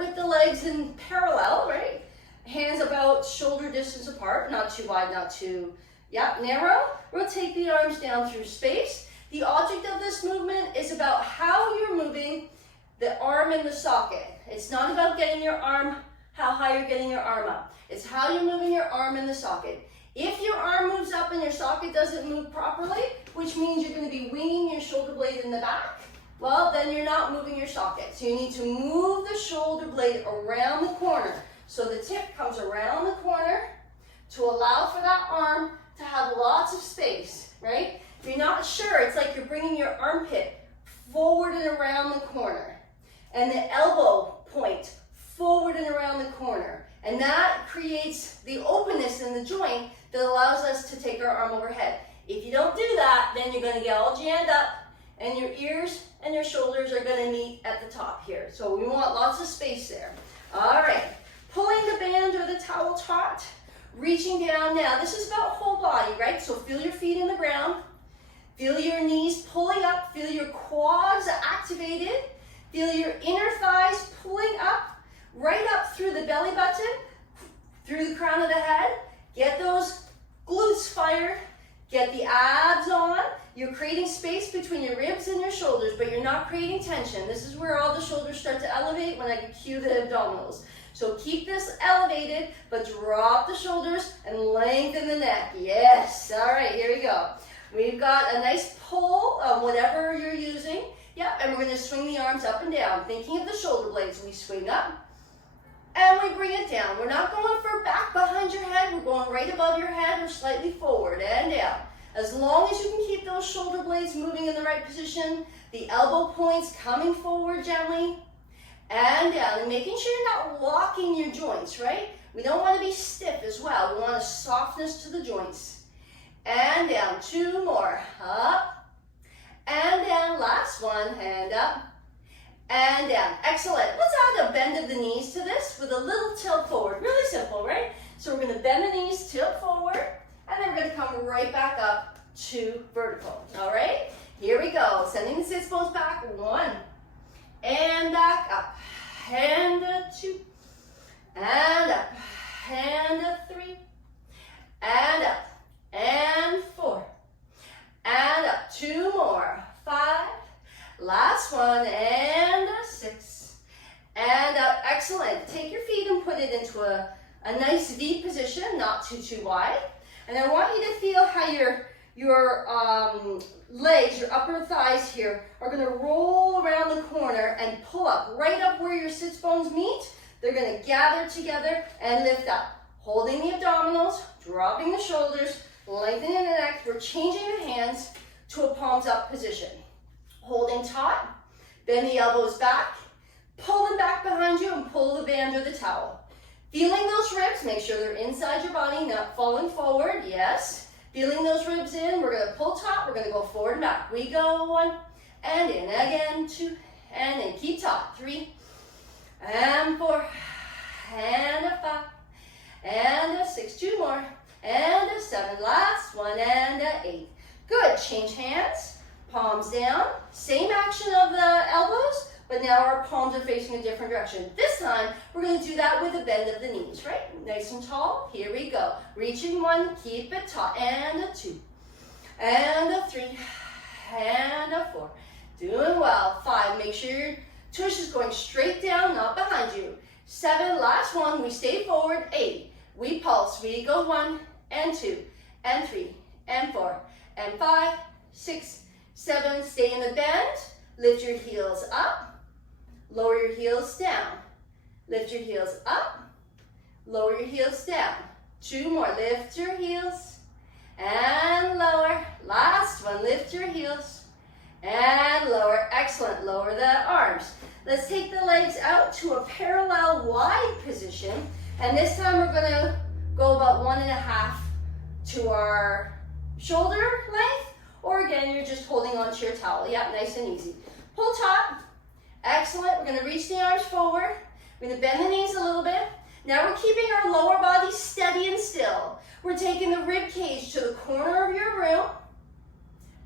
start with the legs in parallel, right? Hands about shoulder distance apart, not too wide, not too, narrow. Rotate the arms down through space. The object of this movement is about how you're moving the arm in the socket. It's not about getting your arm, how high you're getting your arm up. It's how you're moving your arm in the socket. If your arm moves up and your socket doesn't move properly, which means you're going to be winging your shoulder blade in the back, well, then you're not moving your socket. So you need to move the shoulder blade around the corner. So the tip comes around the corner to allow for that arm to have lots of space, right? If you're not sure, it's like you're bringing your armpit forward and around the corner, and the elbow point forward and around the corner. And that creates the openness in the joint that allows us to take our arm overhead. If you don't do that, then you're going to get all jammed up, and your ears and your shoulders are going to meet at the top here. So we want lots of space there. All right, pulling the band or the towel taut, reaching down. Now, this is about whole body, right? So feel your feet in the ground. Feel your knees pulling up. Feel your quads activated. Feel your inner thighs pulling up, right up through the belly button, through the crown of the head. Get those glutes fired. Get the abs on. You're creating space between your ribs and your shoulders, but you're not creating tension. This is where all the shoulders start to elevate when I cue the abdominals. So keep this elevated, but drop the shoulders and lengthen the neck. Yes. All right, here we go. We've got a nice pull of whatever you're using. Yep, and we're going to swing the arms up and down. Thinking of the shoulder blades, we swing up and we bring it down. We're not going for back behind your head. We're going right above your head or slightly forward and down. As long as you can keep those shoulder blades moving in the right position, the elbow points coming forward gently and down, and making sure you're not locking your joints, right? We don't want to be stiff as well. We want a softness to the joints. And down, 2 more. Up and down. Last one. And up and down. Excellent. Let's add a bend of the knees to this with a little tilt forward. Really simple, right? So we're going to bend the knees, tilt forward, and then we're going to come right back up to vertical. All right? Here we go. Sending the sits bones back. 1 and back up. And 2 and up. And 3 and up. And 4 and up. 2 more. 5. Last one. And 6 and up. Excellent. Take your feet and put it into a nice V position, not too wide. And I want you to feel how your legs, your upper thighs here, are going to roll around the corner and pull up, right up where your sits bones meet. They're going to gather together and lift up. Holding the abdominals, dropping the shoulders, lengthening the neck. We're changing the hands to a palms up position. Holding taut, bend the elbows back, pull them back behind you and pull the band or the towel. Feeling those ribs, make sure they're inside your body, not falling forward, yes. Feeling those ribs in, we're gonna pull taut, we're gonna go forward and back. We go 1 and in, again 2 and in. Keep taut, 3 and 4 and 5 and 6, 2 more and 7, last one and 8. Good, change hands, palms down, same action of the elbows, but now our palms are facing a different direction. This time, we're going to do that with a bend of the knees, right? Nice and tall. Here we go. Reaching 1, keep it taut, and 2, and 3, and 4. Doing well. 5, make sure your tush is going straight down, not behind you. 7, last one, we stay forward. 8, we pulse. We go 1, and 2, and 3, and 4, and 5, 6, 7. Stay in the bend. Lift your heels up. Lower your heels down. Lift your heels up. Lower your heels down. 2 more. Lift your heels and lower. Last one. Lift your heels and lower. Excellent. Lower the arms. Let's take the legs out to a parallel wide position. And this time we're going to go about 1.5 to our shoulder length. Or again, you're just holding onto your towel. Yep, nice and easy. Pull taut. Excellent. We're going to reach the arms forward. We're going to bend the knees a little bit. Now we're keeping our lower body steady and still. We're taking the rib cage to the corner of your room.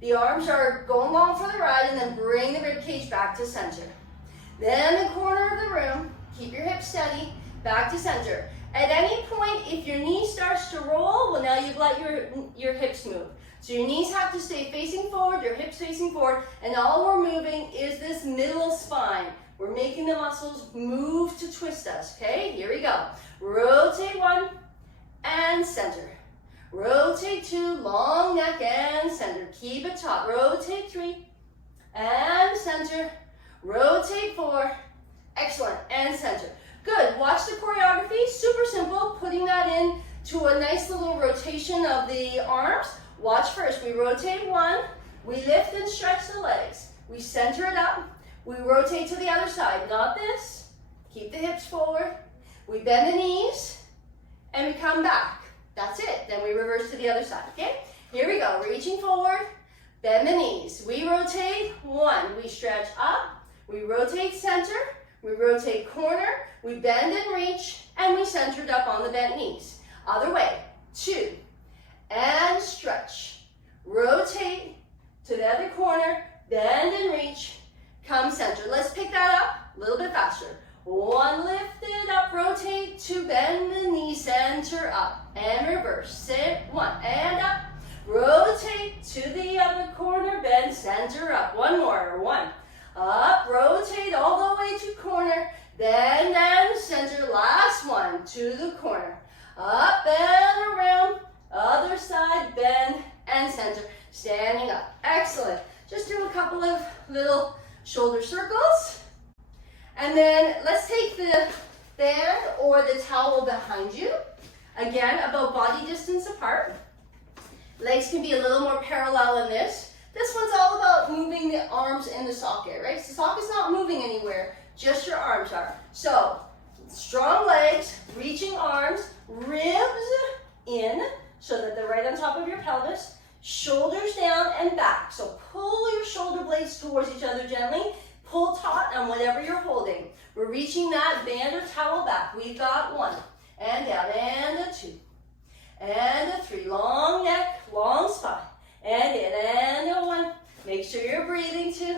The arms are going along for the ride, and then bring the rib cage back to center. Then the corner of the room, Keep your hips steady. Back to center. At any point, if your knee starts to roll, well, now you've let your hips move. So your knees have to stay facing forward, your hips facing forward, and all we're moving is this middle spine. We're making the muscles move to twist us, okay? Here we go. Rotate 1 and center. Rotate 2, long neck and center. Keep it taut. Rotate 3 and center. Rotate 4, excellent, and center. Good, watch the choreography, super simple, putting that in to a nice little rotation of the arms. Watch first, we rotate 1, we lift and stretch the legs. We center it up, we rotate to the other side, not this. Keep the hips forward, we bend the knees, and we come back. That's it, then we reverse to the other side, okay? Here we go, reaching forward, bend the knees. We rotate 1, we stretch up, we rotate center, we rotate corner, we bend and reach, and we center it up on the bent knees. Other way, 2, and stretch. Rotate to the other corner, bend and reach, come center. Let's pick that up a little bit faster. 1, lift it up, rotate, 2, bend the knee, center up, and reverse. Sit, 1, and up, rotate to the other corner, bend, center up. 1 more, 1. Up, rotate all the way to corner, bend and center, last one, to the corner. Up and around, other side, bend and center, standing up. Excellent. Just do a couple of little shoulder circles. And then let's take the band or the towel behind you. Again, about body distance apart. Legs can be a little more parallel in this. This one's all about moving the arms in the socket, right? So the socket's not moving anywhere, just your arms are. So, strong legs, reaching arms, ribs in, so that they're right on top of your pelvis, shoulders down and back. So pull your shoulder blades towards each other gently, pull taut on whatever you're holding. We're reaching that band or towel back. We've got 1, and down, and a 2, and a 3, long neck, long spine. And in, and a 1. Make sure you're breathing 2.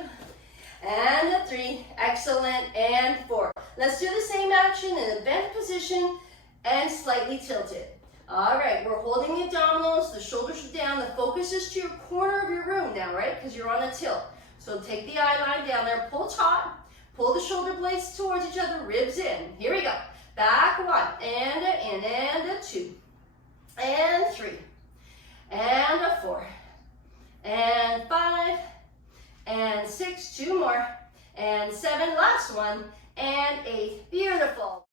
And a 3. Excellent. And 4. Let's do the same action in a bent position and slightly tilted. All right, we're holding the abdominals, the shoulders are down. The focus is to your corner of your room now, right? Because you're on a tilt. So take the eye line down there, pull taut, pull the shoulder blades towards each other, ribs in. Here we go. Back 1, and a in, and a 2, and 3, and a 4. And 5, and 6, 2 more, and 7, last one, and 8. Beautiful.